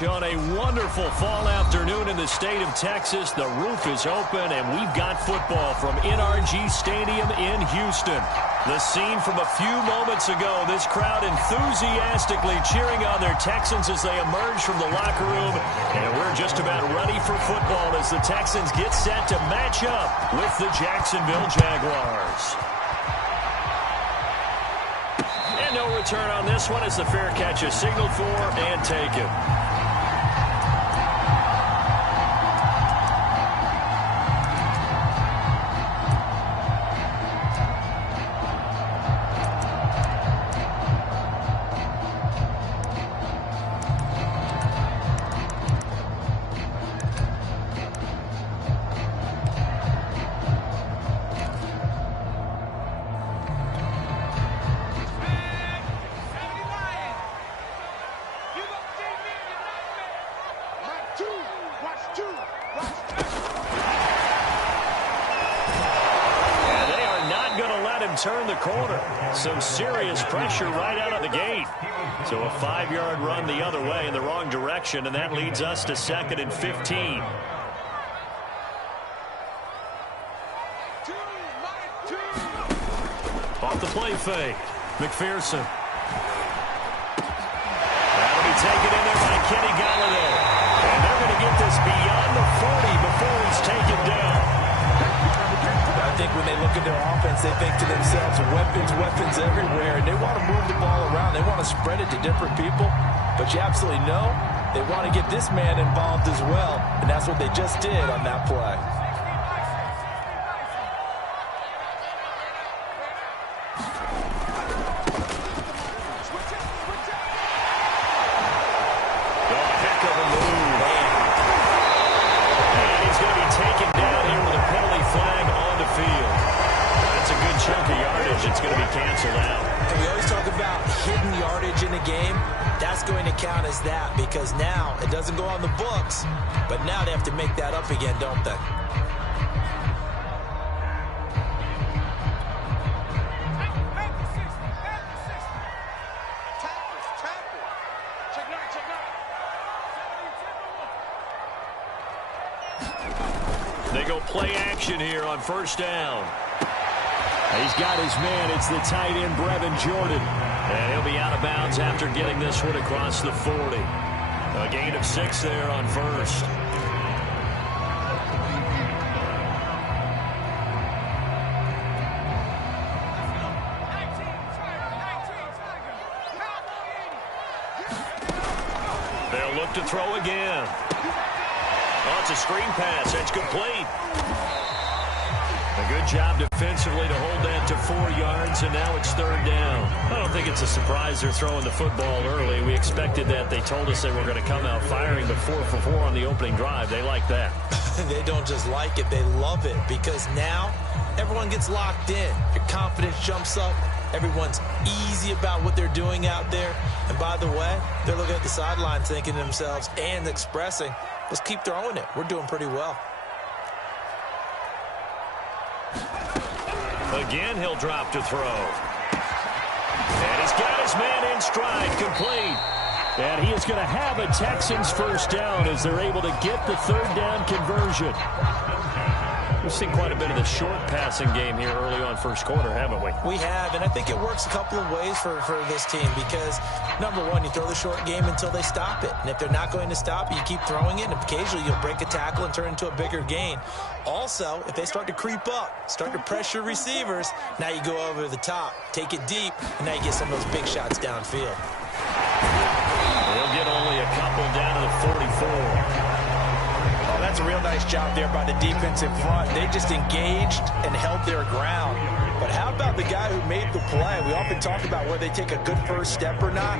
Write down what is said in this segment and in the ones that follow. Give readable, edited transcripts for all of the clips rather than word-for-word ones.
On a wonderful fall afternoon in the state of Texas, the roof is open, and we've got football from NRG Stadium in Houston. The scene from a few moments ago, this crowd enthusiastically cheering on their Texans as they emerge from the locker room, and we're just about ready for football as the Texans get set to match up with the Jacksonville Jaguars. And no return on this one as the fair catch is signaled for and taken. Turn the corner. Some serious pressure right out of the gate. So a 5-yard run the other way in the wrong direction, and that leads us to 2nd and 15. Off the play fake. McPherson. That'll be taken in there by Kenny Galladay. And they're going to get this beyond the 40 before he's taken down. I think when they look at their offense, they think to themselves, weapons everywhere, and they want to move the ball around. They want to spread it to different people, but you absolutely know they want to get this man involved as well, and that's what they just did on that play. Heck of a move. And he's going to be taken down here with a penalty flag on the field. That's a good chunk of yardage. It's going to be canceled out. And we always talk about hidden yardage in a game. That's going to count as that because now it doesn't go on the books, but now they have to make that up again, don't they? They go play action here on first down. He's got his man. It's the tight end, Brevin Jordan. And he'll be out of bounds after getting this one across the 40. A gain of 6 there on first. They'll look to throw again. Oh, it's a screen pass. That's complete. A good job defensively to hold that to 4 yards, and now it's 3rd down. I don't think it's a surprise they're throwing the football early. We expected that. They told us they were going to come out firing, but 4 for 4 on the opening drive. They like that. They don't just like it, they love it, because now everyone gets locked in. Your confidence jumps up. Everyone's easy about what they're doing out there. And by the way, they're looking at the sideline thinking to themselves and expressing, let's keep throwing it. We're doing pretty well. Again, he'll drop to throw. And he's got his man in stride, complete. And he is going to have a Texans first down as they're able to get the 3rd down conversion. We've seen quite a bit of the short passing game here early on first quarter, haven't we? We have, and I think it works a couple of ways for this team because, number one, you throw the short game until they stop it. And if they're not going to stop it, you keep throwing it, and occasionally you'll break a tackle and turn into a bigger gain. Also, if they start to creep up, start to pressure receivers, now you go over the top, take it deep, and now you get some of those big shots downfield. They'll get only a couple down to the 44. Oh, that's a real nice job there by the defense in front. They just engaged and held their ground. But how about the guy who made the play? We often talk about whether they take a good first step or not.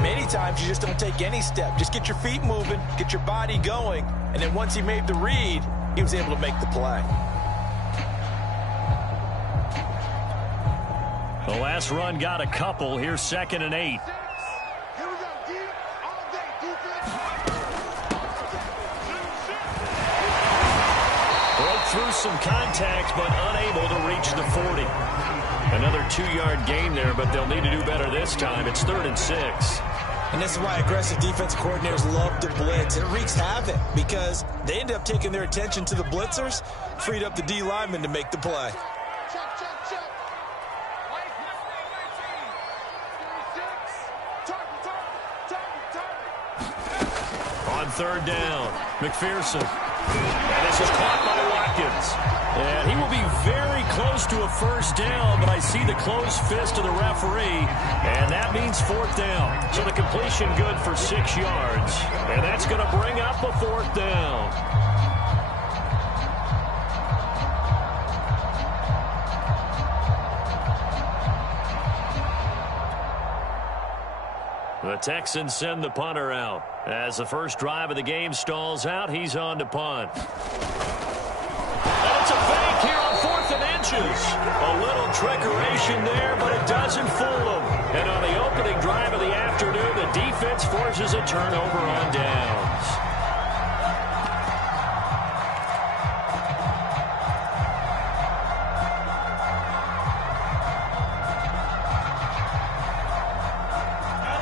Many times you just don't take any step. Just get your feet moving, get your body going, and then once he made the read, he was able to make the play. The last run got a couple. Here's 2nd and 8. Through some contact, but unable to reach the 40. Another 2-yard gain there, but they'll need to do better this time. It's 3rd and 6. And this is why aggressive defensive coordinators love to blitz. It wreaks havoc because they end up taking their attention to the blitzers, freed up the D lineman to make the play. On third down, McPherson. And this is caught by Watkins. And he will be very close to a first down, but I see the closed fist of the referee, and that means fourth down. So the completion good for 6 yards, and that's going to bring up a fourth down. The Texans send the punter out. As the first drive of the game stalls out, he's on to punt. And it's a fake here on 4th and inches. A little trickeration there, but it doesn't fool them. And on the opening drive of the afternoon, the defense forces a turnover on downs.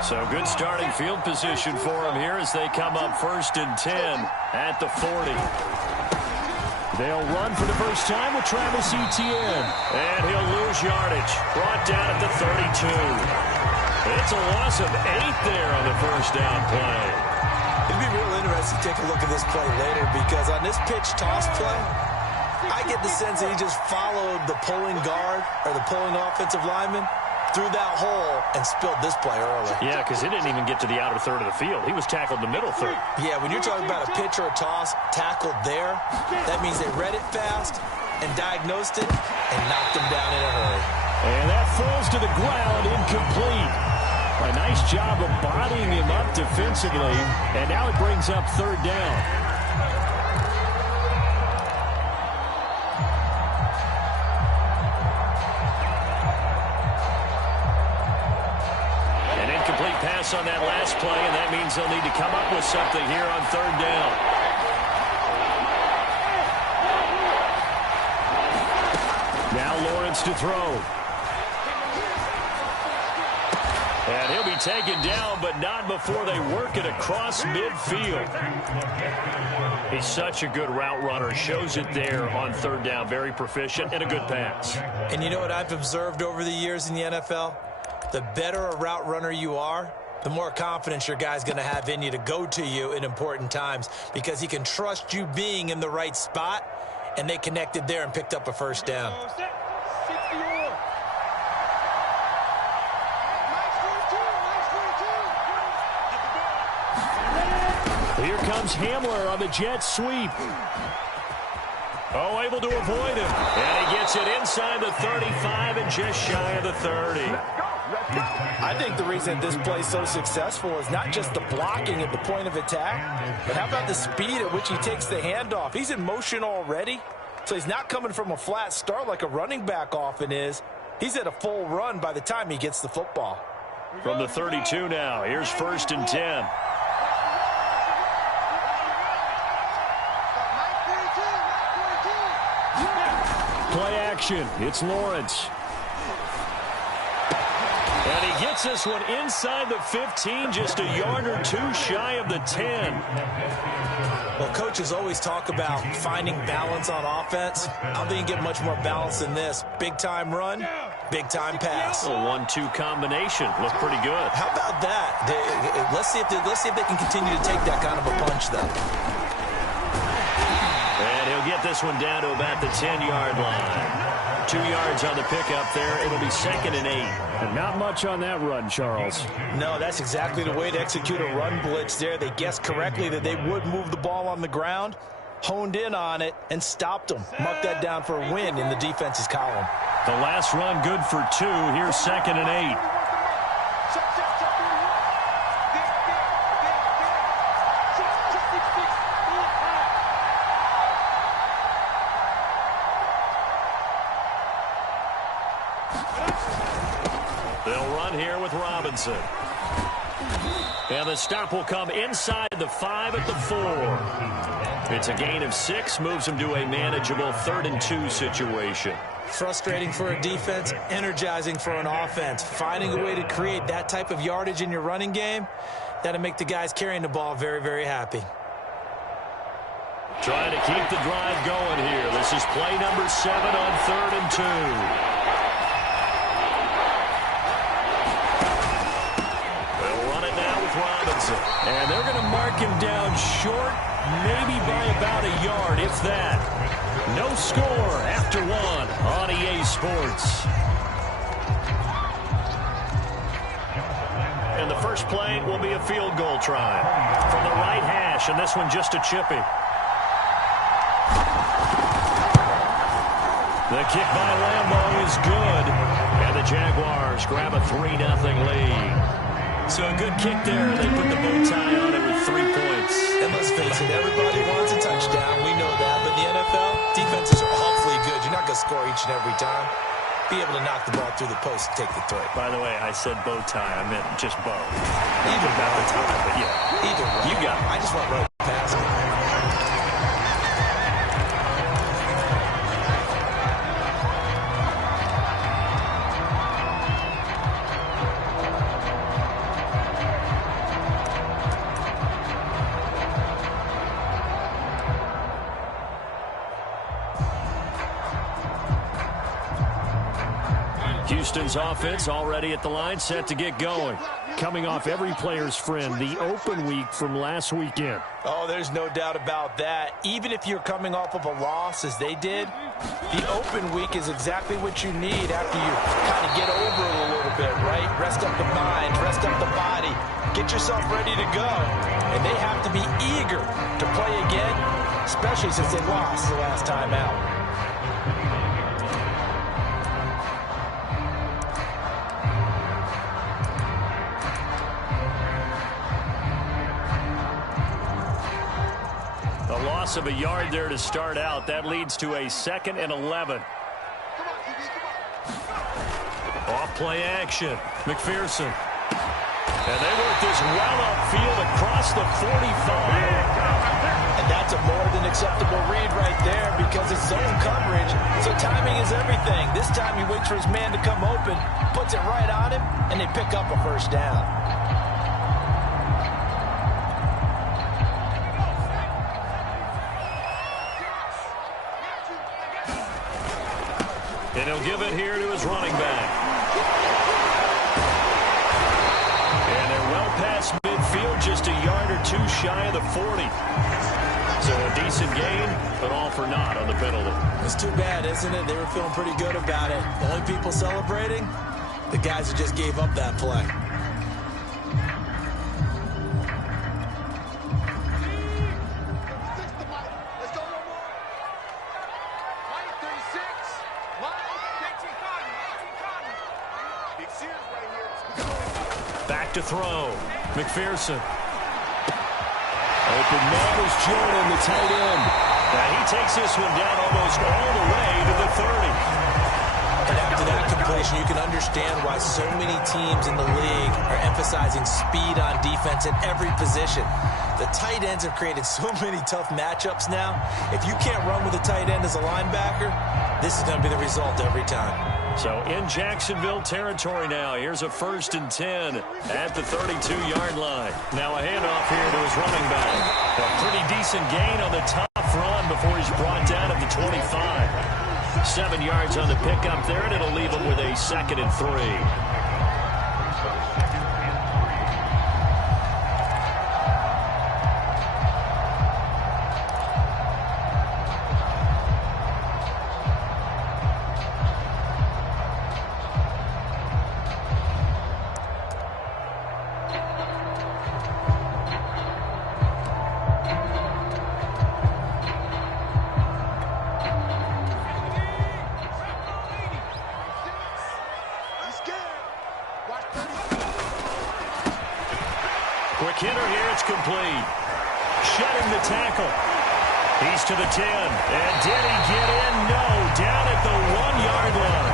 So good starting field position for them here as they come up 1st and 10 at the 40. They'll run for the first time with Travis Etienne. And he'll lose yardage. Brought down at the 32. It's a loss of 8 there on the first down play. It'd be real interesting to take a look at this play later because on this pitch toss play, I get the sense that he just followed the pulling guard or the pulling offensive lineman through that hole and spilled this play early. Yeah, because he didn't even get to the outer third of the field. He was tackled in the middle third. Yeah, when you're talking about a pitch or a toss tackled there, that means they read it fast and diagnosed it and knocked him down in a hurry. And that falls to the ground incomplete. A nice job of bodying him up defensively, and now it brings up third down. Pass on that last play, and that means they'll need to come up with something here on third down. Now Lawrence to throw. And he'll be taken down, but not before they work it across midfield. He's such a good route runner. Shows it there on third down. Very proficient and a good pass. And you know what I've observed over the years in the NFL? The better a route runner you are, the more confidence your guy's going to have in you to go to you in important times because he can trust you being in the right spot, and they connected there and picked up a first down. Here comes Hamler on the jet sweep. Oh, able to avoid him. And he gets it inside the 35 and just shy of the 30. I think the reason this play is so successful is not just the blocking at the point of attack, but how about the speed at which he takes the handoff? He's in motion already, so he's not coming from a flat start like a running back often is. He's at a full run by the time he gets the football. From the 32 now, here's 1st and 10. Play action. It's Lawrence. And he gets this one inside the 15, just a yard or two shy of the 10. Well, coaches always talk about finding balance on offense. I don't think you get much more balance than this. Big-time run, big-time pass. A 1-2 combination. Looked pretty good. How about that? Let's see if they can continue to take that kind of a punch, though. And he'll get this one down to about the 10-yard line. 2 yards on the pickup there. It'll be 2nd and 8. And not much on that run, Charles. No, that's exactly the way to execute a run blitz there. They guessed correctly that they would move the ball on the ground, honed in on it, and stopped them. Mark that down for a win in the defense's column. The last run good for 2. Here's 2nd and 8. They'll run here with Robinson. And the stop will come inside the 5 at the 4. It's a gain of 6, moves them to a manageable 3rd and 2 situation. Frustrating for a defense, energizing for an offense. Finding a way to create that type of yardage in your running game, that'll make the guys carrying the ball very, very happy. Trying to keep the drive going here. This is play number 7 on 3rd and 2. They'll run it now with Robinson. And they're going to mark him down short, maybe by about a yard, if that. No score after 1 on EA Sports. And the first play will be a field goal try from the right hash, and this one just a chippy. The kick by Lambo is good, and the Jaguars grab a 3-0 lead. So a good kick there. They put the bow tie on it with 3 points. And let's face it, everybody wants a touchdown. We know that. But in the NFL, defenses are awfully good. You're not going to score each and every time. Be able to knock the ball through the post and take the throw. By the way, I said bow tie. I meant just bow. Either about the tie, but yeah. Either way. You got it. I just went right past it. Houston's offense already at the line, set to get going. Coming off every player's friend, the open week from last weekend. Oh, there's no doubt about that. Even if you're coming off of a loss, as they did, the open week is exactly what you need after you kind of get over it a little bit, right? Rest up the mind, rest up the body, get yourself ready to go. And they have to be eager to play again, especially since they lost the last time out. Of a yard there to start out. That leads to a 2nd and 11. Off play action. McPherson. And they work this well upfield across the 45. And that's a more than acceptable read right there because it's zone coverage. So timing is everything. This time he waits for his man to come open, puts it right on him, and they pick up a first down. And he'll give it here to his running back. And they're well past midfield, just a yard or 2 shy of the 40. So a decent gain, but all for naught on the penalty. It's too bad, isn't it? They were feeling pretty good about it. The only people celebrating, the guys who just gave up that play. Back to throw. McPherson. Open man is Jordan, the tight end. And he takes this one down almost all the way to the 30. And after that completion, you can understand why so many teams in the league are emphasizing speed on defense at every position. The tight ends have created so many tough matchups now. If you can't run with a tight end as a linebacker, this is going to be the result every time. So in Jacksonville territory now. Here's a 1st and 10 at the 32-yard line. Now a handoff here to his running back. A pretty decent gain on the tough run before he's brought down at the 25. 7 yards on the pickup there, and it'll leave him with a 2nd and 3. Quick hitter here, it's complete. Shedding the tackle. He's to the 10. And did he get in? No. Down at the 1-yard line.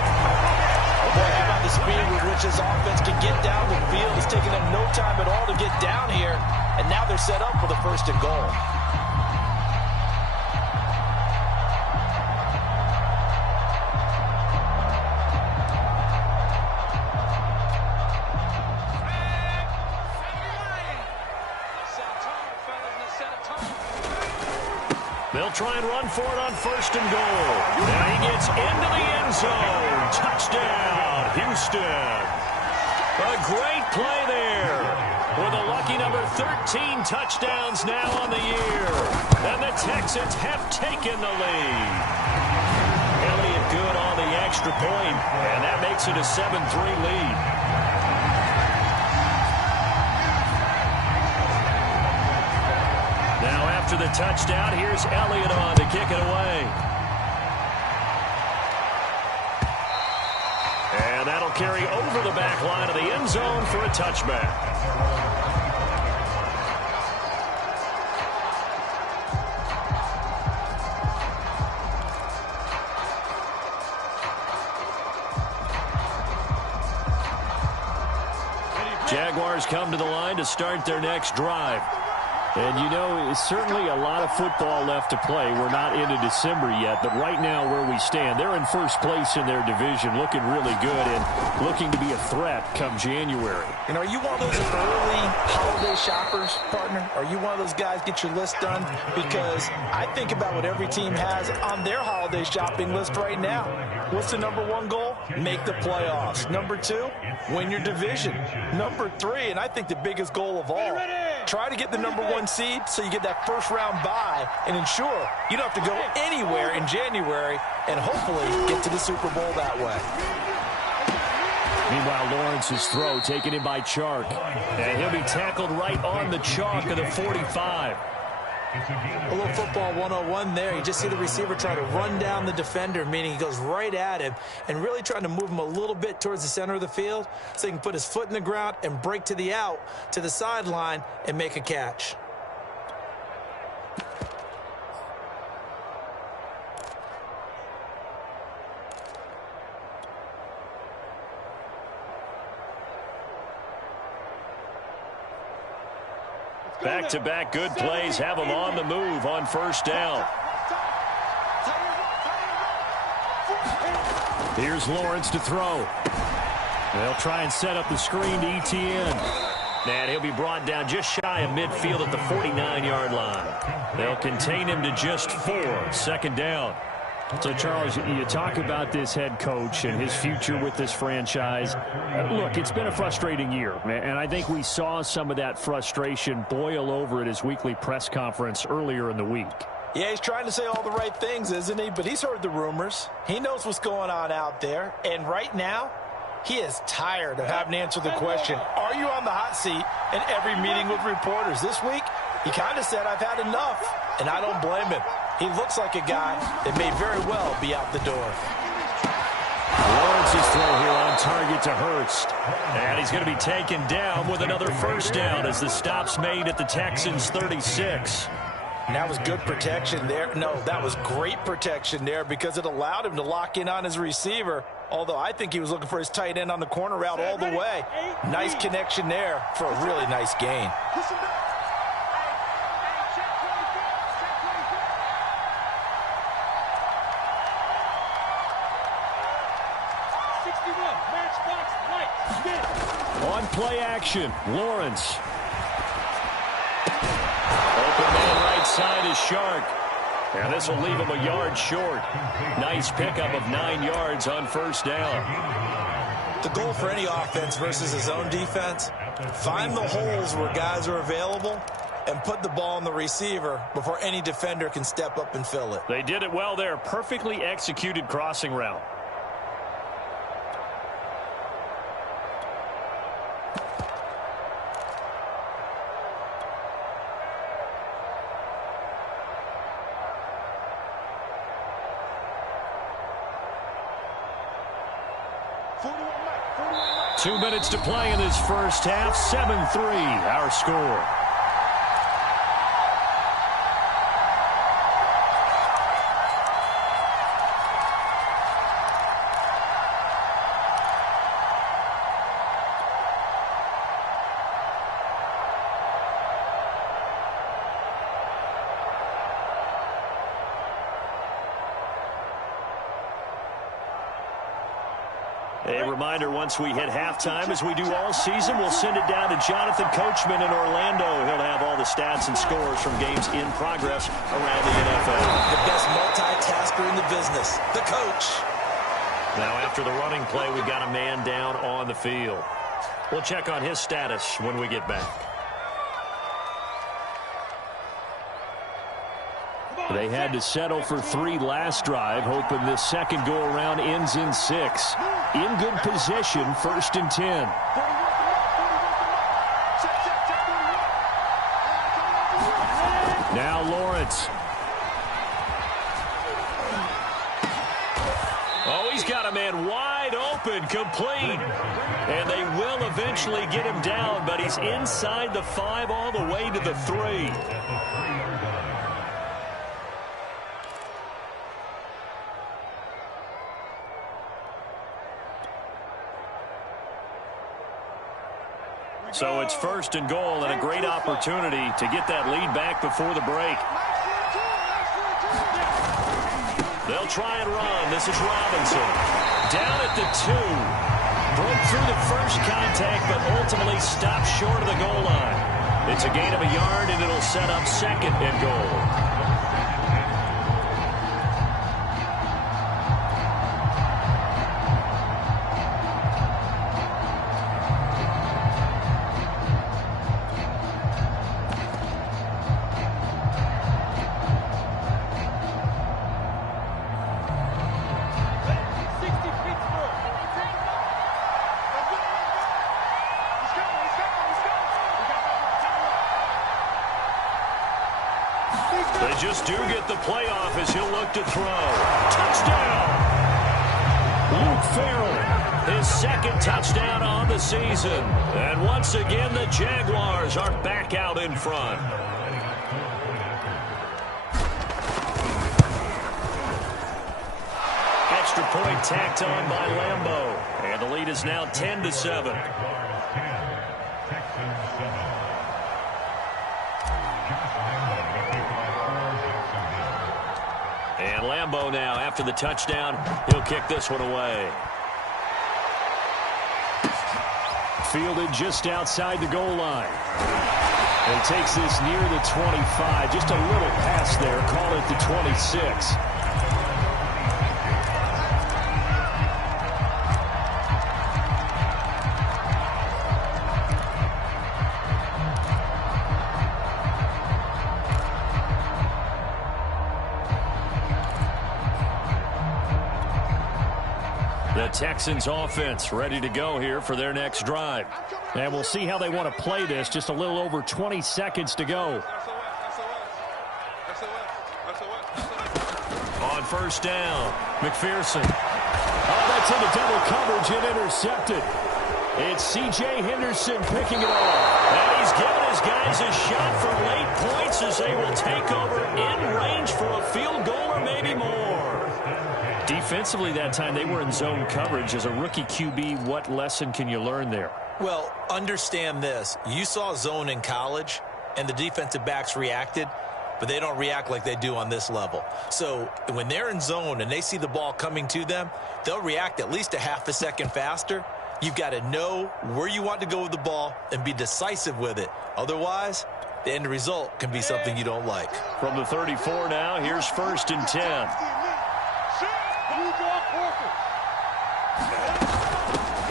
Boy, how about the speed with which his offense can get down the field? It's taken them no time at all to get down here. And now they're set up for the 1st and goal. They'll try and run for it on 1st and goal. And he gets into the end zone. Touchdown, Houston. A great play there. With a lucky number 13 touchdowns now on the year. And the Texans have taken the lead. Elliott good on the extra point, and that makes it a 7-3 lead. Now after the touchdown, here's Elliott on to kick it away. And that'll carry over the back line of the end zone for a touchback. Jaguars come to the line to start their next drive. And, you know, it's certainly a lot of football left to play. We're not into December yet, but right now where we stand, they're in first place in their division, looking really good and looking to be a threat come January. And are you one of those early holiday shoppers, partner? Are you one of those guys get your list done? Because I think about what every team has on their holiday shopping list right now. What's the #1 goal? Make the playoffs. #2, win your division. #3, and I think the biggest goal of all, try to get the #1 seed so you get that first-round bye and ensure you don't have to go anywhere in January and hopefully get to the Super Bowl that way. Meanwhile, Lawrence's throw taken in by Chark. And he'll be tackled right on the chalk of the 45. A little football 101 there. You just see the receiver try to run down the defender, meaning he goes right at him and really trying to move him a little bit towards the center of the field so he can put his foot in the ground and break to the out, to the sideline, and make a catch. Back-to-back good plays have them on the move on 1st down. Here's Lawrence to throw. They'll try and set up the screen to ETN. And he'll be brought down just shy of midfield at the 49-yard line. They'll contain him to just 4, 2nd down. So, Charles, you talk about this head coach and his future with this franchise. Look, it's been a frustrating year, and I think we saw some of that frustration boil over at his weekly press conference earlier in the week. Yeah, he's trying to say all the right things, isn't he? But he's heard the rumors. He knows what's going on out there. And right now, he is tired of having to answer the question, are you on the hot seat in every meeting with reporters? This week, he kind of said, I've had enough, and I don't blame him. He looks like a guy that may very well be out the door. Lawrence's throw here on target to Hurst. And he's going to be taken down with another 1st down as the stop's made at the Texans' 36. And that was good protection there. No, that was great protection there because it allowed him to lock in on his receiver. Although I think he was looking for his tight end on the corner route all the way. Nice connection there for a really nice gain. On play action, Lawrence. Open man right side is Shark. And this will leave him a yard short. Nice pickup of 9 yards on 1st down. The goal for any offense versus his own defense, find the holes where guys are available and put the ball on the receiver before any defender can step up and fill it. They did it well there. Perfectly executed crossing route. Two minutes to play in this first half. 7-3, our score. A reminder, once we hit halftime, as we do all season, we'll send it down to Jonathan Coachman in Orlando. He'll have all the stats and scores from games in progress around the NFL. The best multitasker in the business, the coach. Now, after the running play, we've got a man down on the field. We'll check on his status when we get back. They had to settle for 3 last drive, hoping this second go-around ends in 6. In good position, 1st and 10. Now Lawrence. Oh, he's got a man wide open, complete. And they will eventually get him down, but he's inside the 5 all the way to the 3. So it's 1st and goal and a great opportunity to get that lead back before the break. They'll try and run. This is Robinson. Down at the 2. Broke through the first contact, but ultimately stopped short of the goal line. It's a gain of a yard, and it'll set up 2nd and goal. They just do get the playoff as he'll look to throw. Touchdown! Luke Farrell, his 2nd touchdown on the season. And once again, the Jaguars are back out in front. Extra point tacked on by Lambeau. And the lead is now 10-7. And Lambeau now, after the touchdown, he'll kick this one away. Fielded just outside the goal line. And takes this near the 25. Just a little pass there. Call it the 26. The Texans offense ready to go here for their next drive. And we'll see how they want to play this. Just a little over 20 seconds to go. On 1st down, McPherson. Oh, that's into double coverage and intercepted. It's C.J. Henderson picking it off. And he's given his guys a shot for late points as they will take over in range for a field goal or maybe more. Defensively that time, they were in zone coverage. As a rookie QB, what lesson can you learn there? Well, understand this. You saw zone in college, and the defensive backs reacted, but they don't react like they do on this level. So when they're in zone and they see the ball coming to them, they'll react at least a half a second faster. You've got to know where you want to go with the ball and be decisive with it. Otherwise, the end result can be something you don't like. From the 34 now, here's 1st and 10.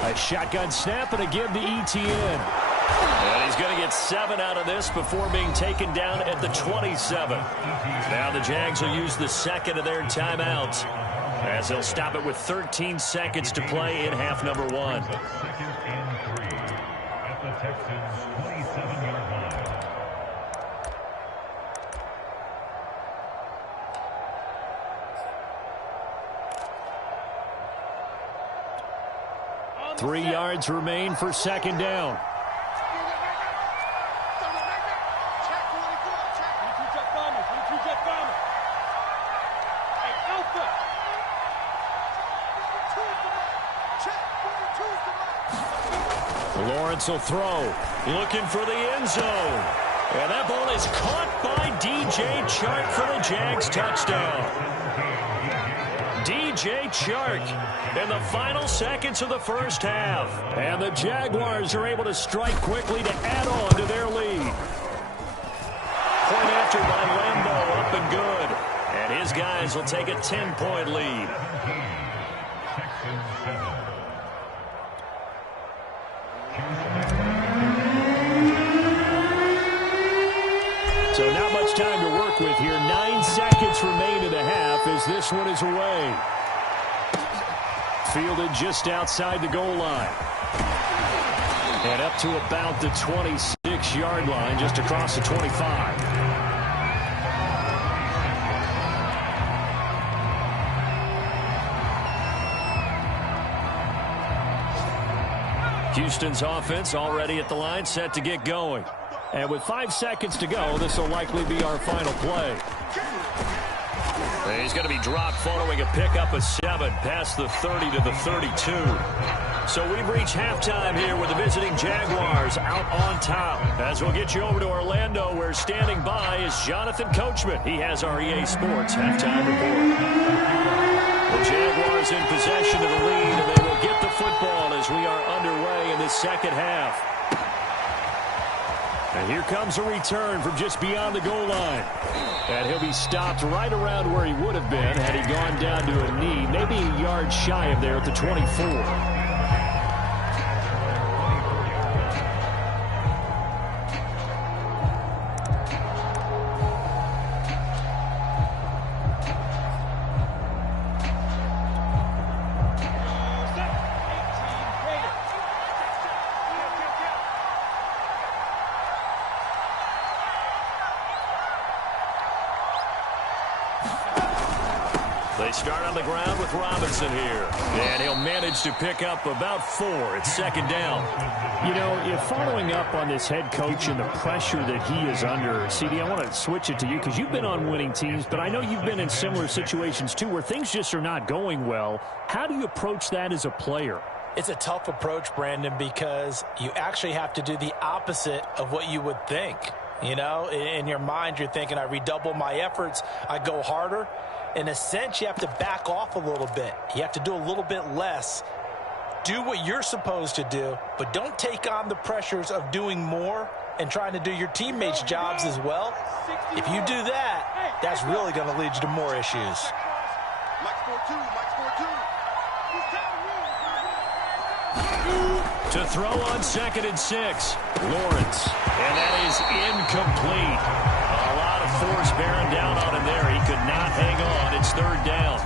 A shotgun snap, and again to Etienne. And he's going to get 7 out of this before being taken down at the 27. Now the Jags will use the 2nd of their timeouts, as they'll stop it with 13 seconds to play in half number 1. Three yards remain for 2nd down. Lawrence will throw, looking for the end zone. And that ball is caught by DJ Chark for the Jags touchdown. DJ P.J. Chark in the final seconds of the first half. And the Jaguars are able to strike quickly to add on to their lead. Point after by Lambeau, up and good. And his guys will take a 10-point lead. So not much time to work with here. 9 seconds remain in the half as this one is away. Fielded just outside the goal line. And up to about the 26-yard line, just across the 25. Houston's offense already at the line, set to get going. And with 5 seconds to go, this will likely be our final play. He's going to be dropped following a pickup of 7 past the 30 to the 32. So we've reached halftime here with the visiting Jaguars out on top. As we'll get you over to Orlando, where standing by is Jonathan Coachman. He has our EA Sports halftime report. The Jaguars in possession of the lead, and they will get the football as we are underway in the second half. And here comes a return from just beyond the goal line. And he'll be stopped right around where he would have been had he gone down to a knee, maybe a yard shy of there at the 24. They start on the ground with Robinson here. And he'll manage to pick up about 4. It's second down. You know, if following up on this head coach and the pressure that he is under, CD, I want to switch it to you because you've been on winning teams, but I know you've been in similar situations too where things just are not going well. How do you approach that as a player? It's a tough approach, Brandon, because you actually have to do the opposite of what you would think. You know, in your mind, you're thinking, I redouble my efforts, I go harder. In a sense, you have to back off a little bit. You have to do a little bit less. Do what you're supposed to do, but don't take on the pressures of doing more and trying to do your teammates' jobs as well. If you do that, that's really going to lead you to more issues. To throw on 2nd and 6, Lawrence. And that is incomplete. A lot of force bearing down on him there. He could not hang on. It's 3rd down.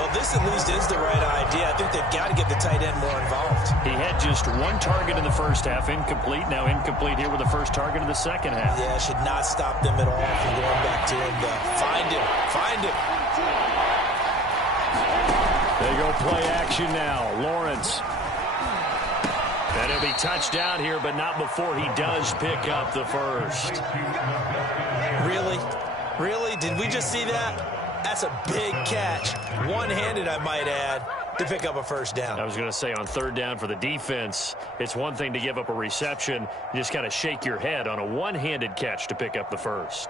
Well, this at least is the right idea. I think they've got to get the tight end more involved. He had just 1 target in the first half, incomplete. Now incomplete here with the first target of the second half. Yeah, should not stop them at all from going back to him. Find him. Find him. They go play action now. Lawrence. And he'll be touched down here, but not before he does pick up the first. Really? Really? Did we just see that? That's a big catch. One-handed, I might add, to pick up a first down. I was going to say on 3rd down for the defense, it's one thing to give up a reception. You just got to shake your head on a one-handed catch to pick up the first.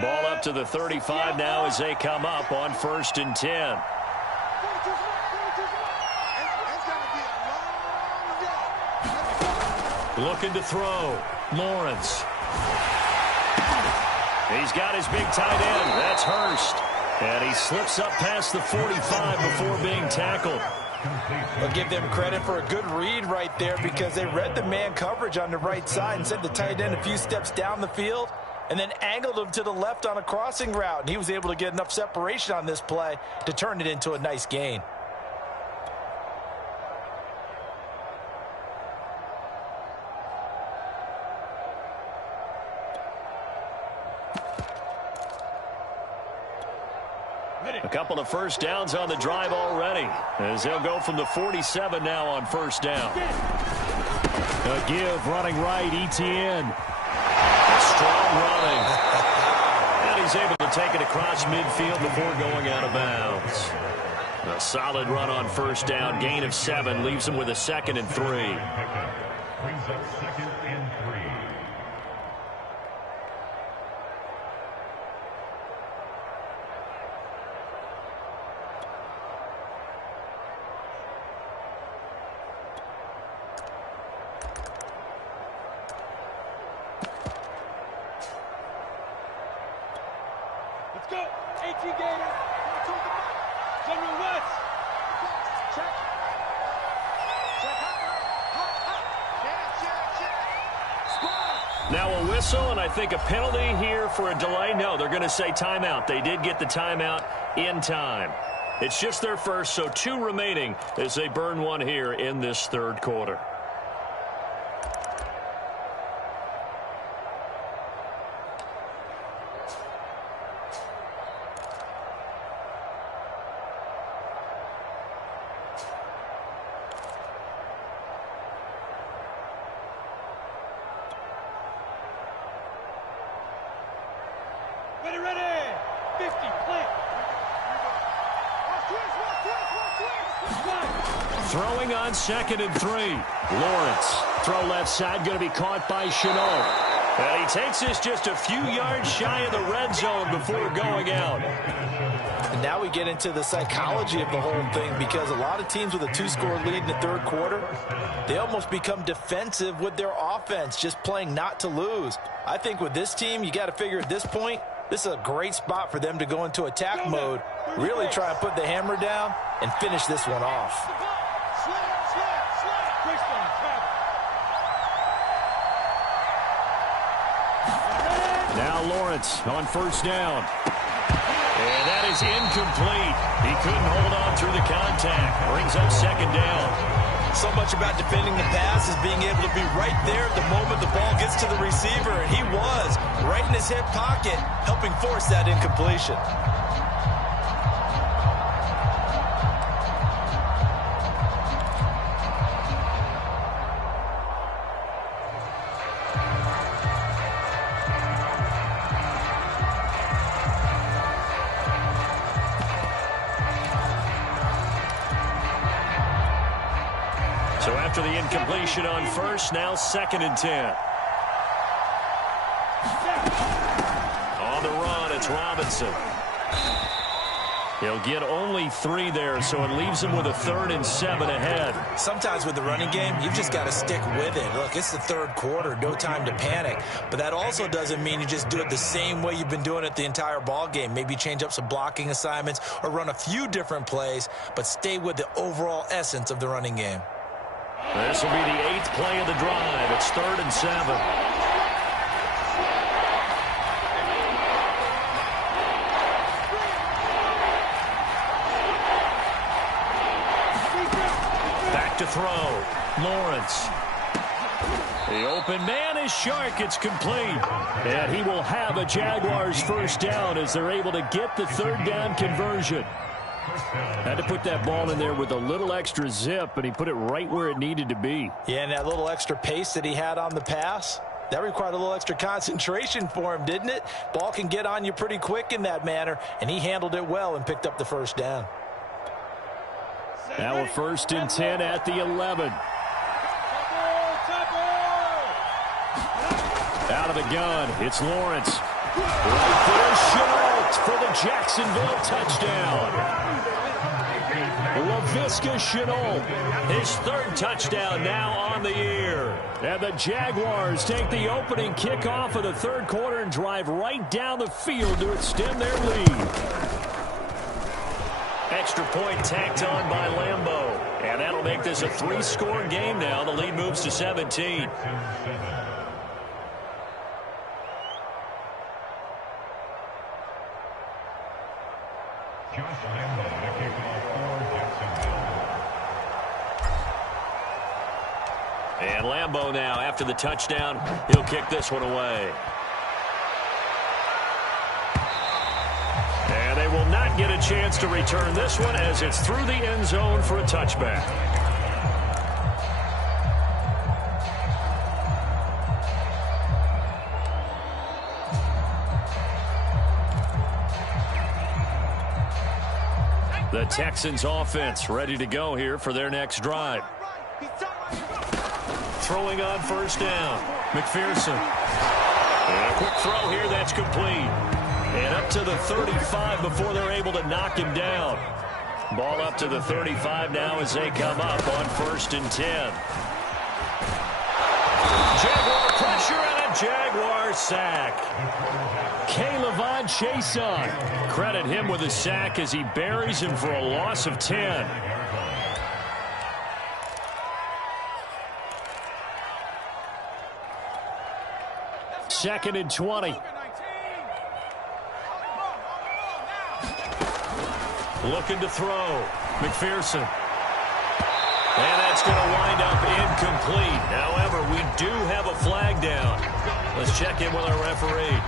Ball up to the 35 now as they come up on 1st and 10. Looking to throw. Lawrence. He's got his big tight end. That's Hurst. And he slips up past the 45 before being tackled. I'll give them credit for a good read right there because they read the man coverage on the right side and sent the tight end a few steps down the field and then angled him to the left on a crossing route. And he was able to get enough separation on this play to turn it into a nice gain. A couple of first downs on the drive already, as they'll go from the 47 now on 1st down. A give running right, Etienne. Strong running. And he's able to take it across midfield before going out of bounds. A solid run on 1st down, gain of 7, leaves him with a 2nd and 3. Now a whistle, and I think a penalty here for a delay. No, they're going to say timeout. They did get the timeout in time. It's just their first, so 2 remaining as they burn one here in this third quarter. Throwing on 2nd and 3. Lawrence. Throw left side, going to be caught by Chenault. And he takes this just a few yards shy of the red zone before going out. And now we get into the psychology of the whole thing, because a lot of teams with a 2-score lead in the third quarter, they almost become defensive with their offense, just playing not to lose. I think with this team, you got to figure at this point, this is a great spot for them to go into attack mode, really try and put the hammer down and finish this one off. Now Lawrence on first down. And that is incomplete. He couldn't hold on through the contact. Brings up 2nd down. So much about defending the pass is being able to be right there at the moment the ball gets to the receiver. And he was right in his hip pocket, helping force that incompletion. So after the incompletion on first, now 2nd and 10. On the run, it's Robinson. He'll get only 3 there, so it leaves him with a 3rd and 7 ahead. Sometimes with the running game, you've just got to stick with it. Look, it's the third quarter, no time to panic. But that also doesn't mean you just do it the same way you've been doing it the entire ball game. Maybe change up some blocking assignments or run a few different plays, but stay with the overall essence of the running game. This will be the 8th play of the drive. It's 3rd and 7. Back to throw. Lawrence. The open man is Shark. It's complete. And he will have a Jaguars first down as they're able to get the 3rd down conversion. Had to put that ball in there with a little extra zip, and he put it right where it needed to be. Yeah, and that little extra pace that he had on the pass, that required a little extra concentration for him, didn't it? Ball can get on you pretty quick in that manner, and he handled it well and picked up the first down. Now a 1st and 10 at the 11. Out of the gun, it's Lawrence. Right there, Chenault for the Jacksonville touchdown. Laviska Chenault, his 3rd touchdown now on the year. And the Jaguars take the opening kickoff of the third quarter and drive right down the field to extend their lead. Extra point tacked on by Lambeau. And that'll make this a 3-score game now. The lead moves to 17. And Lambeau now, after the touchdown, he'll kick this one away. And they will not get a chance to return this one as it's through the end zone for a touchback. The Texans offense ready to go here for their next drive. Throwing on first down, McPherson. And a quick throw here, that's complete. And up to the 35 before they're able to knock him down. Ball up to the 35 now as they come up on 1st and 10. Jaguar pressure and a Jaguar sack. K'Lavon Chaisson. Credit him with a sack as he buries him for a loss of 10. 2nd and 20. Looking to throw. McPherson. And that's going to wind up incomplete. However, we do have a flag down. Let's check in with our referee.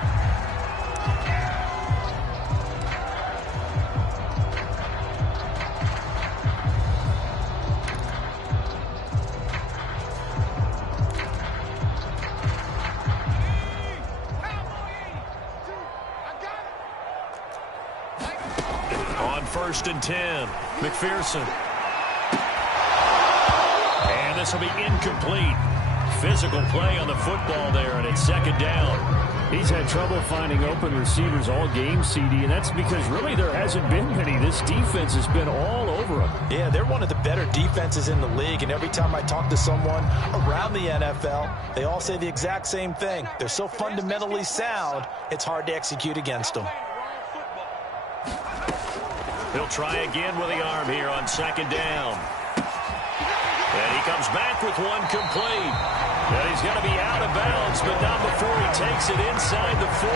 On 1st and 10, McPherson. And this will be incomplete. Physical play on the football there, and it's 2nd down. He's had trouble finding open receivers all game, CD, and that's because really there hasn't been many. This defense has been all over him. Yeah, they're one of the better defenses in the league, and every time I talk to someone around the NFL, they all say the exact same thing. They're so fundamentally sound, it's hard to execute against them. He'll try again with the arm here on 2nd down. And he comes back with one complete. And he's going to be out of bounds, but not before he takes it inside the 40.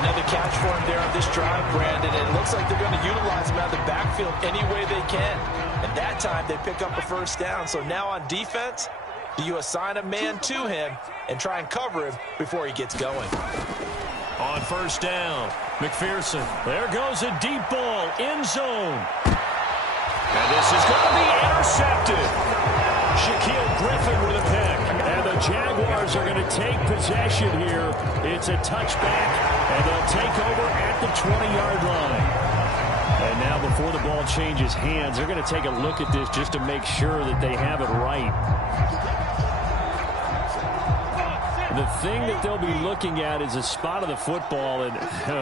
Another catch for him there on this drive, Brandon. It looks like they're going to utilize him out of the backfield any way they can. And that time they pick up a 1st down. So now on defense, do you assign a man to him and try and cover him before he gets going? On 1st down, McPherson. There goes a deep ball, end zone. And this is going to be intercepted. Shaquille Griffin with a pick. And the Jaguars are going to take possession here. It's a touchback, and they'll take over at the 20-yard line. And now before the ball changes hands, they're going to take a look at this just to make sure that they have it right. The thing that they'll be looking at is a spot of the football, and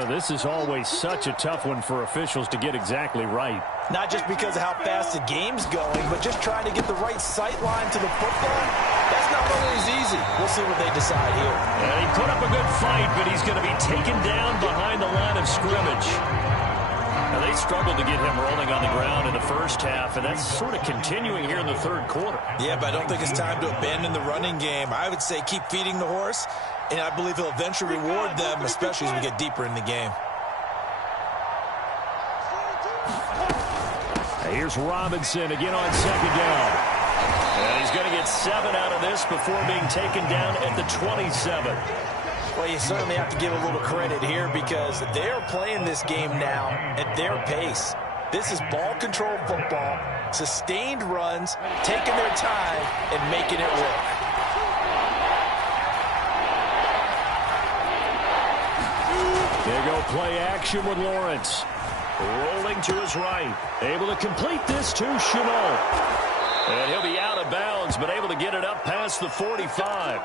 this is always such a tough one for officials to get exactly right. Not just because of how fast the game's going, but just trying to get the right sight line to the football. That's not always easy. We'll see what they decide here. And he put up a good fight, but he's going to be taken down behind the line of scrimmage. Now, they struggled to get him rolling on the ground in the 1st half, and that's sort of continuing here in the 3rd quarter. Yeah, but I don't think it's time to abandon the running game. I would say keep feeding the horse, and I believe he'll eventually reward them, especially as we get deeper in the game. Here's Robinson again on 2nd down. And he's going to get 7 out of this before being taken down at the 27. Well, you certainly have to give a little credit here because they're playing this game now at their pace. This is ball control football, sustained runs, taking their time and making it work. There go play action with Lawrence. Rolling to his right. Able to complete this to Chenault. And he'll be out of bounds, but able to get it up past the 45.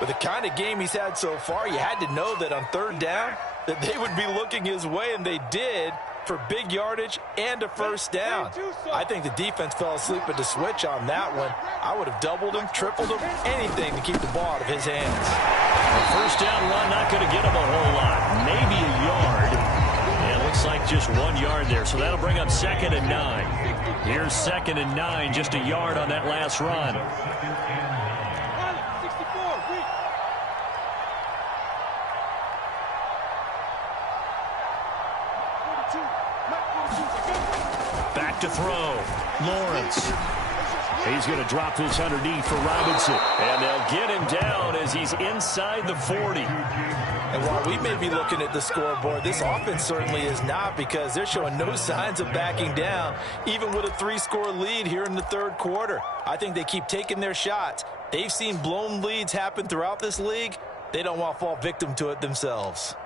With the kind of game he's had so far, you had to know that on 3rd down that they would be looking his way, and they did for big yardage and a 1st down. I think the defense fell asleep at the switch on that one. I would have doubled him, tripled him, anything to keep the ball out of his hands. A 1st down run not going to get him a whole lot, maybe a yard. And it looks like just 1 yard there, so that'll bring up 2nd and 9. Here's 2nd and 9, just a yard on that last run. Back to throw. Lawrence. He's going to drop this underneath for Robinson. And they'll get him down as he's inside the 40. And while we may be looking at the scoreboard, this offense certainly is not, because they're showing no signs of backing down, even with a 3-score lead here in the 3rd quarter. I think they keep taking their shots. They've seen blown leads happen throughout this league. They don't want to fall victim to it themselves.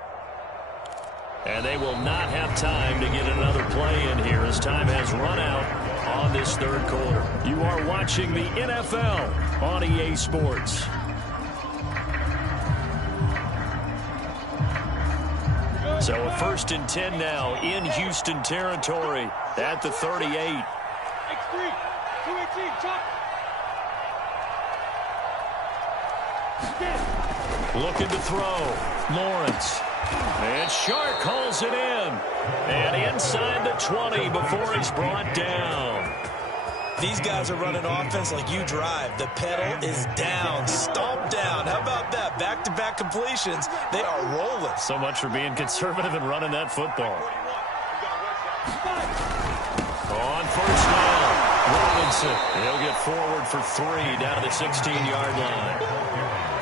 And they will not have time to get another play in here as time has run out on this 3rd quarter. You are watching the NFL on EA Sports. So a 1st and 10 now in Houston territory at the 38. Looking to throw. Lawrence. And Shark calls it in. And inside the 20 before he's brought down. these guys are running offense like you drive. The pedal is down, stomp down. How about that? Back-to-back completions. They are rolling. So much for being conservative and running that football. On first down, Robinson. He'll get forward for 3 down to the 16-yard line.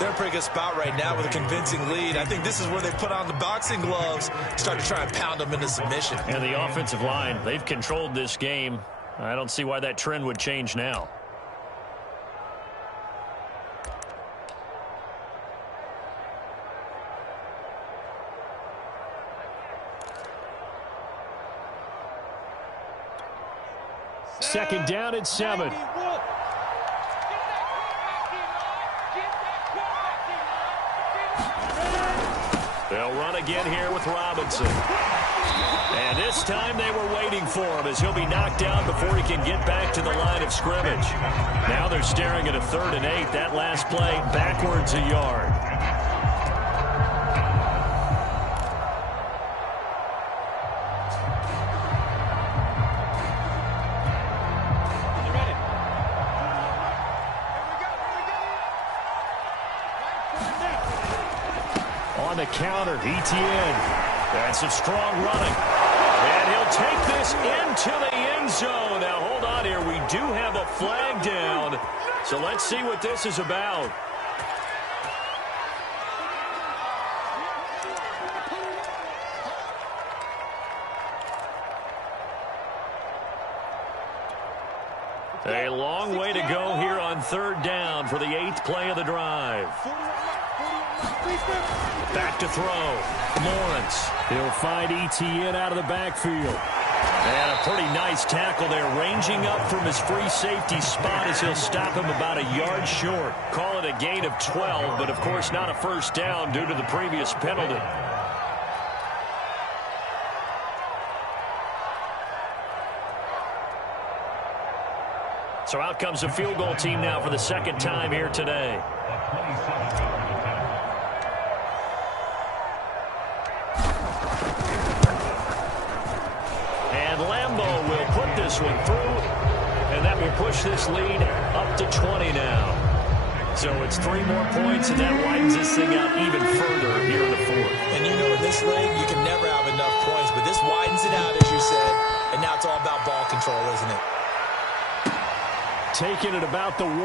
They're in a pretty good spot right now with a convincing lead. I think this is where they put on the boxing gloves, start to try and pound them into submission. And the offensive line, they've controlled this game. I don't see why that trend would change now. Second down at 7. They'll run again here with Robinson. And this time they were waiting for him as he'll be knocked down before he can get back to the line of scrimmage. Now they're staring at a 3rd and 8. That last play backwards a yard. On the counter, ETN. That's some strong running. And he'll take this into the end zone. Now, hold on here. We do have a flag down. So let's see what this is about. A long way to go here on 3rd down for the 8th play of the drive. Back to throw. Lawrence. He'll find ETN out of the backfield. And a pretty nice tackle there, ranging up from his free safety spot as he'll stop him about a yard short. Call it a gain of 12, but of course not a first down due to the previous penalty. So out comes the field goal team now for the 2nd time here today. This one through, and that will push this lead up to 20 now. So it's 3 more points, and that widens this thing out even further here in the 4th. And you know, in this league, you can never have enough points, but this widens it out, as you said, and now it's all about ball control, isn't it? Taking it about the 1.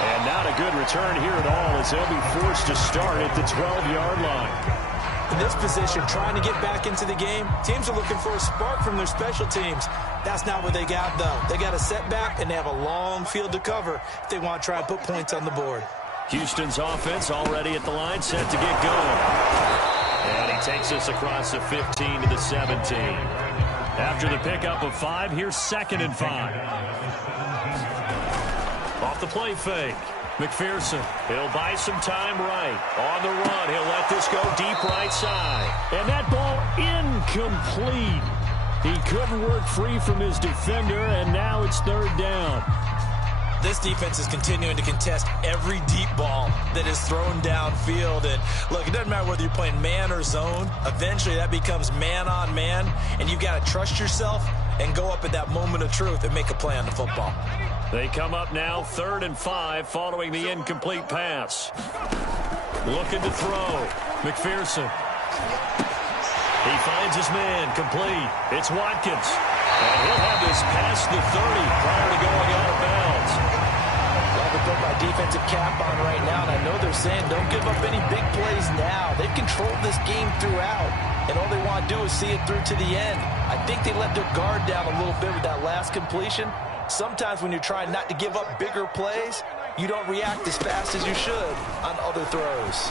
And not a good return here at all as they'll be forced to start at the 12-yard line. In this position, trying to get back into the game, teams are looking for a spark from their special teams. That's not what they got, though. They got a setback, and they have a long field to cover if they want to try and put points on the board. Houston's offense already at the line, set to get going. And he takes us across the 15 to the 17. After the pickup of 5, here's 2nd and 5. Off the play fake. McPherson, he'll buy some time right. On the run, he'll let this go deep right side. And that ball incomplete. He couldn't work free from his defender, and now it's 3rd down. This defense is continuing to contest every deep ball that is thrown downfield. And look, it doesn't matter whether you're playing man or zone. Eventually, that becomes man on man, and you've got to trust yourself and go up at that moment of truth and make a play on the football. They come up now 3rd and 5 following the incomplete pass. Looking to throw. McPherson. He finds his man complete. It's Watkins. And he'll have this past the 30 prior to going out of bounds. Well, they put my defensive cap on right now, and I know they're saying don't give up any big plays now. They've controlled this game throughout, and all they want to do is see it through to the end. I think they let their guard down a little bit with that last completion. Sometimes when you're trying not to give up bigger plays, you don't react as fast as you should on other throws.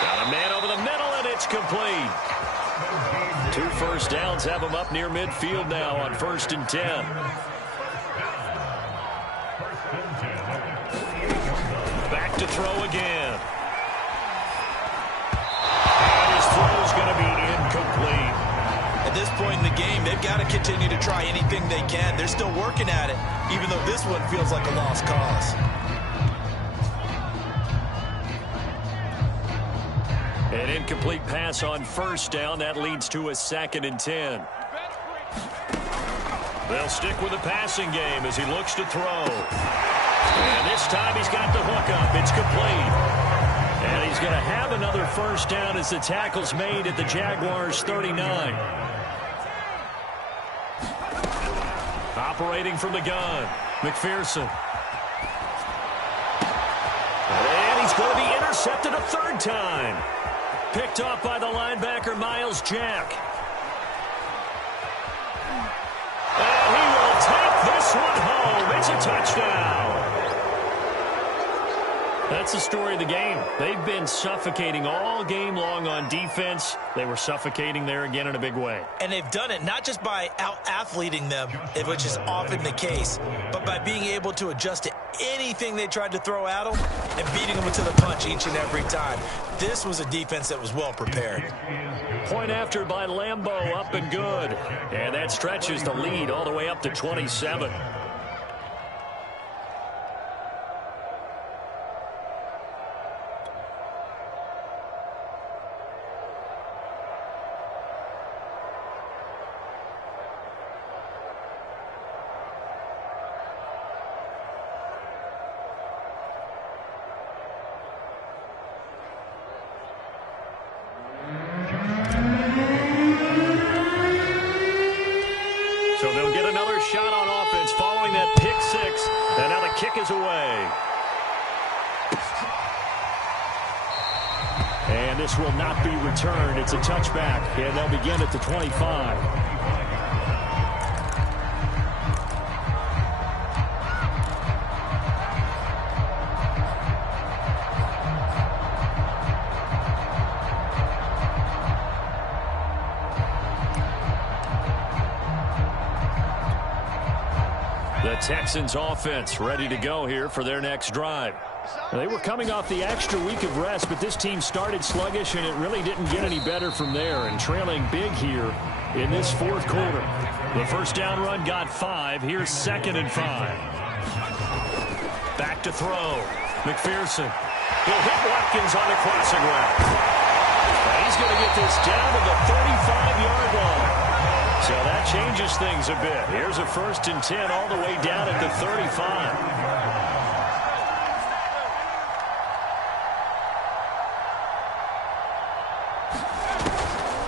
Got a man over the middle, and it's complete. 2 first downs have him up near midfield now on 1st and 10. Back to throw again. And his throw's going to be incomplete. At this point in the game, they've got to continue to try anything they can. They're still working at it, even though this one feels like a lost cause. An incomplete pass on 1st down. That leads to a 2nd and 10. They'll stick with the passing game as he looks to throw. And this time he's got the hook up. It's complete. And he's going to have another first down as the tackle's made at the Jaguars' 39. Operating from the gun, McPherson. And he's going to be intercepted a third time. Picked off by the linebacker, Miles Jack. And he will take this one home. It's a touchdown. That's the story of the game. They've been suffocating all game long on defense. They were suffocating there again in a big way. And they've done it not just by out-athleting them, which is often the case, but by being able to adjust to anything they tried to throw at them and beating them to the punch each and every time. This was a defense that was well prepared. Point after by Lambeau, up and good. And that stretches the lead all the way up to 27. So they'll get another shot on offense following that pick six. And now the kick is away. And this will not be returned. It's a touchback. And they'll begin at the 25. The Texans offense ready to go here for their next drive. They were coming off the extra week of rest, but this team started sluggish, and it really didn't get any better from there, and trailing big here in this fourth quarter. The first down run got 5. Here's 2nd and 5. Back to throw. McPherson. He'll hit Watkins on the crossing route. And he's going to get this down to the 35-yard line. So that changes things a bit. Here's a 1st and 10 all the way down at the 35.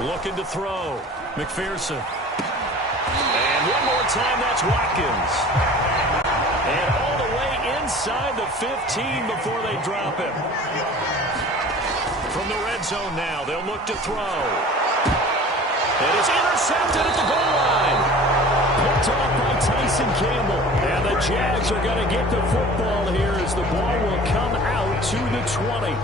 Looking to throw. McPherson. And one more time, that's Watkins. And all the way inside the 15 before they drop him. From the red zone now, they'll look to throw. It is intercepted at the goal line. Picked off by Tyson Campbell. And the Jags are going to get the football here as the ball will come out to the 20.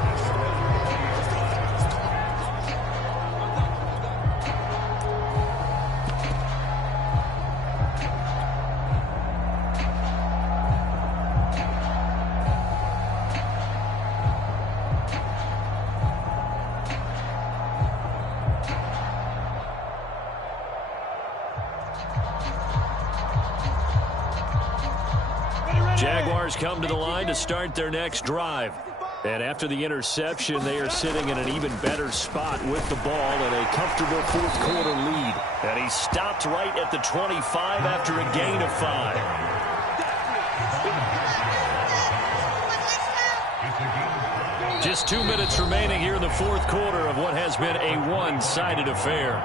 Jaguars come to the line to start their next drive. And after the interception, they are sitting in an even better spot with the ball and a comfortable fourth quarter lead. And he stopped right at the 25 after a gain of 5. Just 2 minutes remaining here in the fourth quarter of what has been a one-sided affair.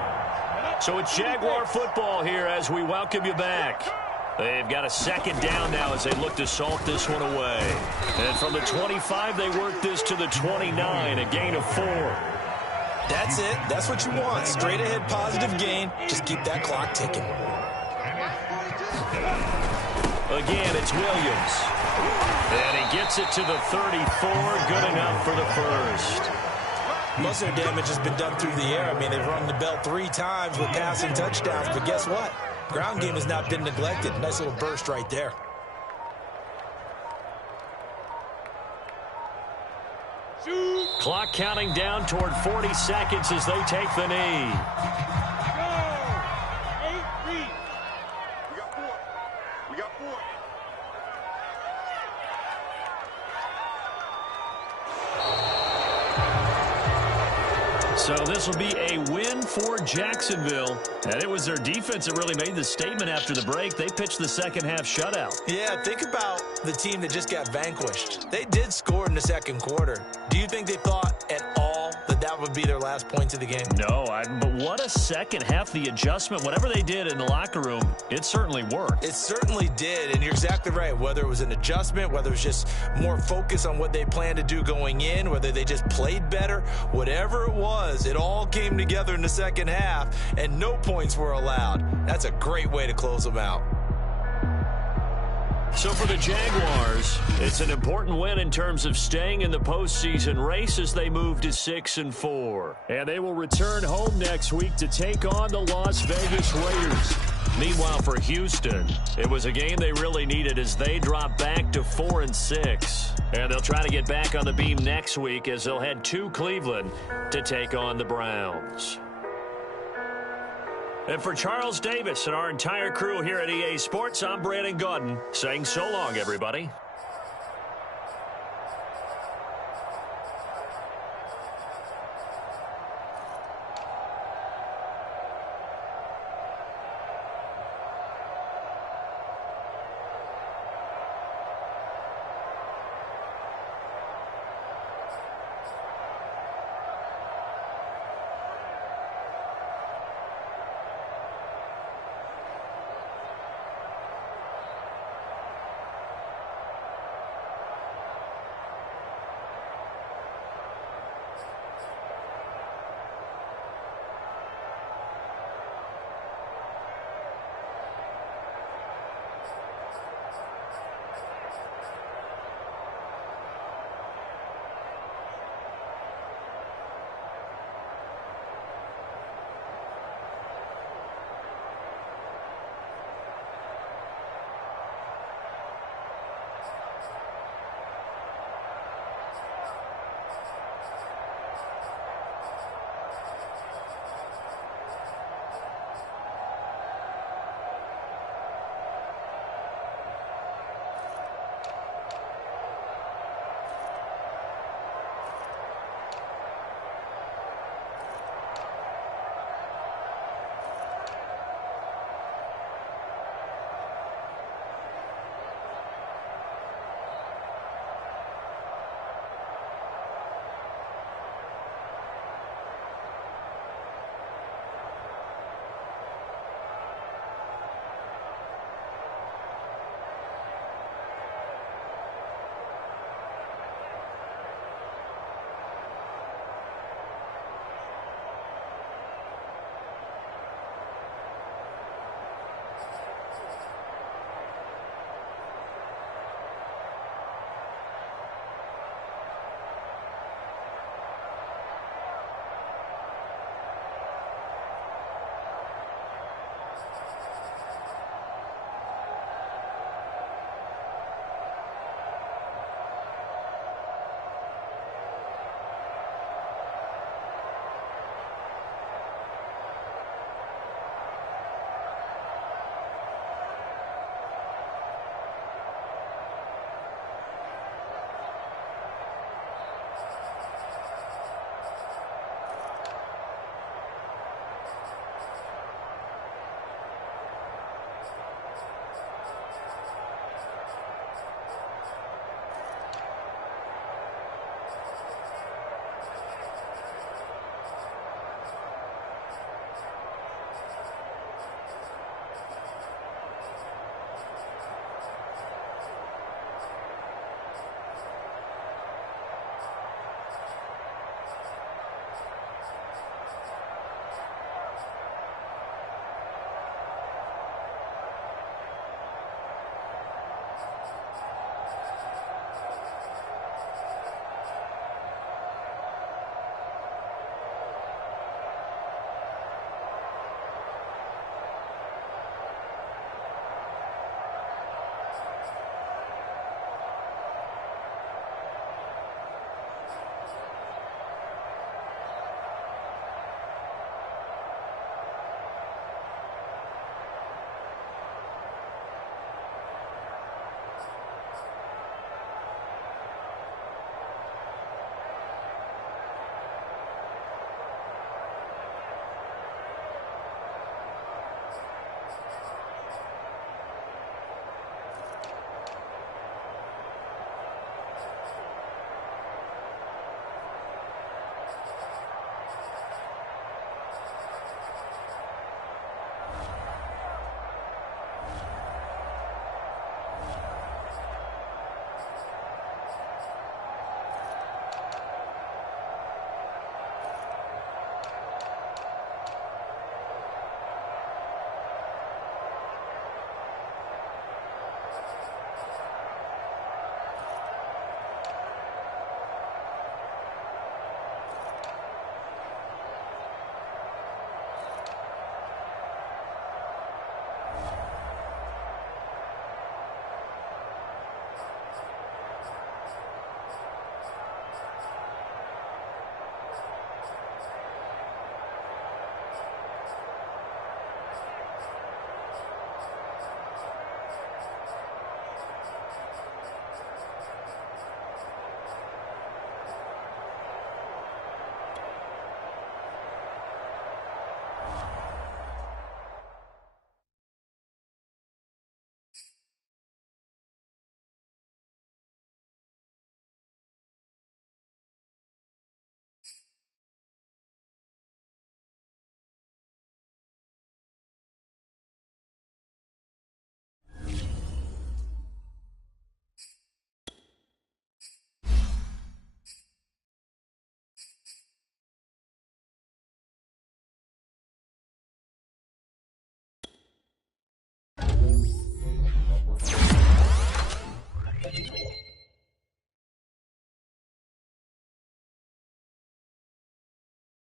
So it's Jaguar football here as we welcome you back. They've got a 2nd down now as they look to salt this one away. And from the 25, they work this to the 29, a gain of 4. That's it. That's what you want. Straight ahead positive gain. Just keep that clock ticking. Again, it's Williams. And he gets it to the 34. Good enough for the first. Most of their damage has been done through the air. I mean, they've rung the bell 3 times with passing touchdowns. But guess what? Ground game has not been neglected. Nice little burst right there. Clock counting down toward 40 seconds as they take the knee. So this will be a win for Jacksonville. And it was their defense that really made the statement after the break. They pitched the second half shutout. Yeah, think about the team that just got vanquished. They did score in the second quarter. Do you think they thought at all that that would be their last points of the game? No, but what a second half. The adjustment, whatever they did in the locker room, it certainly worked. It certainly did, and you're exactly right. Whether it was an adjustment, whether it was just more focus on what they planned to do going in, whether they just played better, whatever it was, it all came together in the second half, and no points were allowed. That's a great way to close them out. So for the Jaguars, it's an important win in terms of staying in the postseason race as they move to 6-4. And they will return home next week to take on the Las Vegas Raiders. Meanwhile, for Houston, it was a game they really needed as they drop back to 4-6. And they'll try to get back on the beam next week as they'll head to Cleveland to take on the Browns. And for Charles Davis and our entire crew here at EA Sports, I'm Brandon Gaudin saying so long, everybody.